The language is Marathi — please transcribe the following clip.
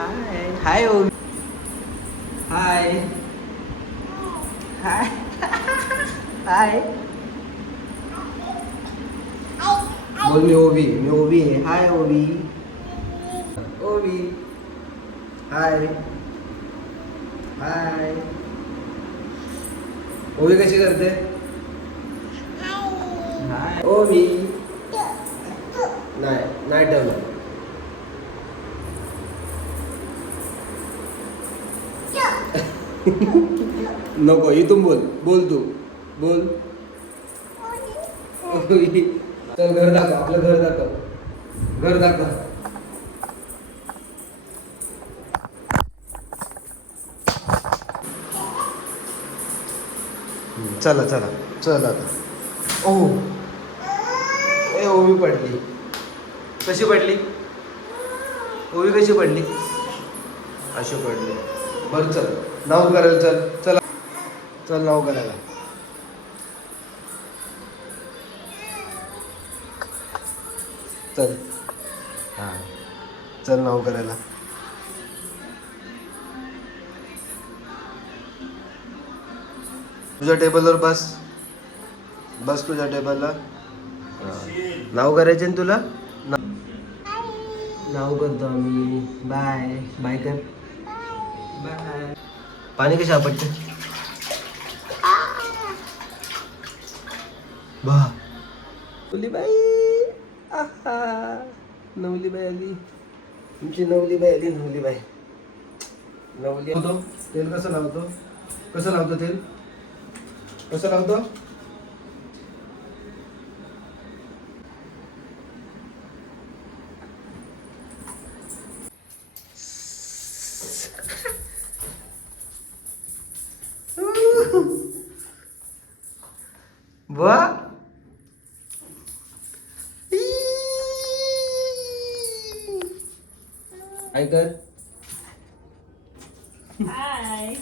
हाय हाय ओवी हाय हाय हाय बोल मी ओवी आहे हाय ओवी ओवी हाय हाय ओवी कशी करते हाय ओवी नाही नाही ठेवलं नको इथून बोल बोल तू बोल चल घर दाखव आपलं घर दाखव घर दाखव चला चला चल आता ओ ए ओवी पडली कशी पडली ओवी कशी पडली अशी पडली बरं चल नाव करायला चल चला चल नाव करायला चल हां चल नाव करायला तुझ्या टेबलवर बस बस तुझ्या टेबलला नाव करायचे ना तुला नाव करतो आम्ही बाय बाय कर बाय पाणी कशा आपटते बा नवलीबाई आहा नवलीबाई आली तुमची नवलीबाई आली नवलीबाई नवली लावतो तेल कसं लावतो तेल कसं लावतो वा काय कर हाय